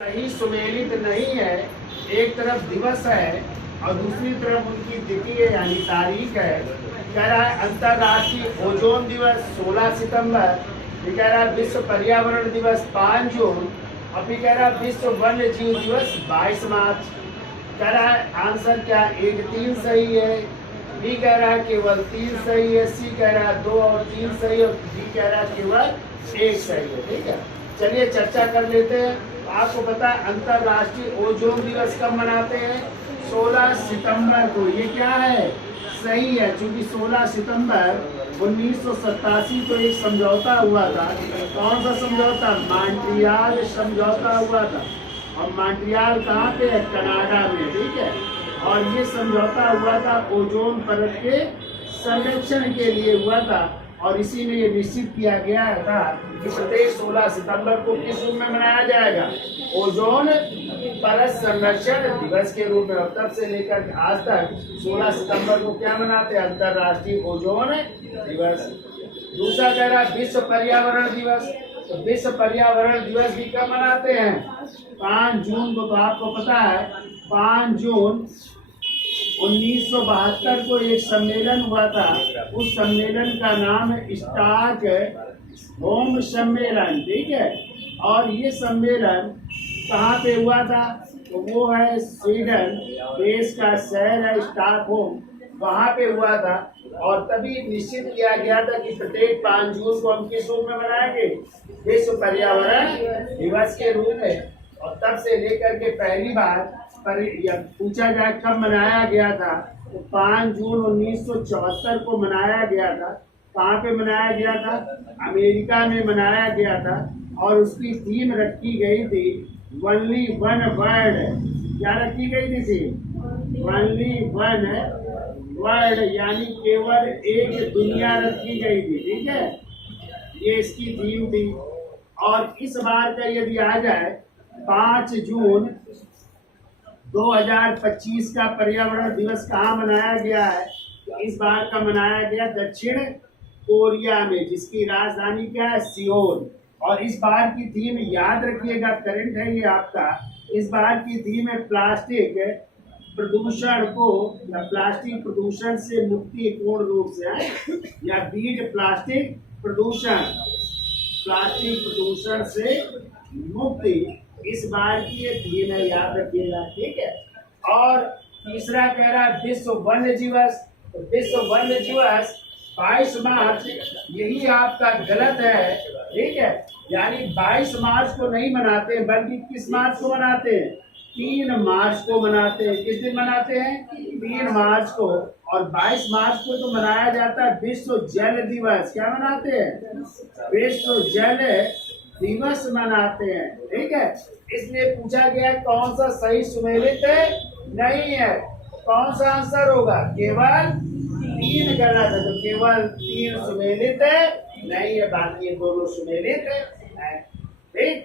सही सुमेलित नहीं है। एक तरफ दिवस है और दूसरी तरफ उनकी तिथि है यानी तारीख है। कह रहा है अंतर्राष्ट्रीय ओजोन दिवस 16 सितंबर, ये कह रहा है विश्व पर्यावरण दिवस 5 जून, और फिर कह रहा है विश्व वन्य जीव दिवस 22 मार्च। कह रहा है आंसर क्या 1 3 सही है, बी कह रहा है केवल 3 सही है, सी कह रहा है 2 और 3 सही है, और डी कह रहा है केवल 1 सही है। ठीक है, चलिए चर्चा कर लेते हैं। आपको पता है अंतर्राष्ट्रीय ओजोन दिवस कब मनाते हैं? 16 सितंबर को। ये क्या है? सही है, क्योंकि 16 सितंबर 1987 को एक समझौता हुआ था। कौन सा समझौता? मॉन्ट्रियल समझौता हुआ था। और मॉन्ट्रियल कहाँ पे है? कनाडा में। ठीक है, और ये समझौता हुआ था ओजोन परत के संरक्षण के लिए हुआ था। और इसी में ये निश्चित किया गया था कि प्रत्येक 16 सितंबर को किस रूप में मनाया जाएगा? ओजोन परत संरक्षण दिवस के रूप में। और तब से लेकर आज तक 16 सितंबर को क्या मनाते हैं? अंतर्राष्ट्रीय ओजोन दिवस। दूसरा कह रहा है विश्व पर्यावरण दिवस। तो विश्व पर्यावरण दिवस भी कब मनाते हैं? 5 जून को। तो आपको पता है 5 जून 1972 को एक सम्मेलन हुआ था। उस सम्मेलन का नाम है स्टॉकहोम सम्मेलन। ठीक है, और ये सम्मेलन कहाँ पे हुआ था? तो वो है स्वीडन देश का शहर है स्टॉकहोम, वहाँ पे हुआ था। और तभी निश्चित किया गया था कि प्रत्येक 5 जून को हम किस रूप में मनाएंगे? विश्व पर्यावरण दिवस के रूप में। और तब से लेकर के पहली बार पूछा जाए कब मनाया गया था, तो 5 जून 1974 को मनाया गया था। कहाँ पे मनाया गया था? अमेरिका में मनाया गया था। और उसकी थीम रखी गई थी ओनली वन वर्ल्ड। क्या रखी गई थी? ओनली वन वर्ल्ड, यानी केवल एक दुनिया रखी गई थी। ठीक है, ये इसकी थीम थी। और इस बार का यदि आ जाए 5 जून 2025 का पर्यावरण दिवस कहाँ मनाया गया है? तो इस बार का मनाया गया दक्षिण कोरिया में, जिसकी राजधानी क्या है? सियोल। और इस बार की थीम याद रखिएगा, करंट है ये आपका। इस बार की थीम है प्लास्टिक प्रदूषण को, या प्लास्टिक प्रदूषण से मुक्ति पूर्ण रूप से है, या बीट प्लास्टिक प्रदूषण, प्लास्टिक प्रदूषण से मुक्ति। इस बार की ये थीम है, याद रखिएगा। ठीक है, और तीसरा कह रहा है विश्व वन्य दिवस। तो विश्व वन्य दिवस 22 मार्च, यही आपका गलत है। ठीक है, यानी 22 मार्च को नहीं मनाते, बल्कि किस मार्च को मनाते हैं? 3 मार्च को मनाते हैं। किस दिन मनाते हैं? 3 मार्च को। और 22 मार्च को तो मनाया जाता है विश्व जल दिवस। क्या मनाते हैं? विश्व जल दिवस मनाते हैं। ठीक है, इसलिए पूछा गया कौन सा सही सुमेलित नहीं है। कौन सा आंसर होगा? केवल 3 गलत है। तो केवल 3 सुमेलित नहीं है, बाकी ये दोनों सुमेलित है। ठीक।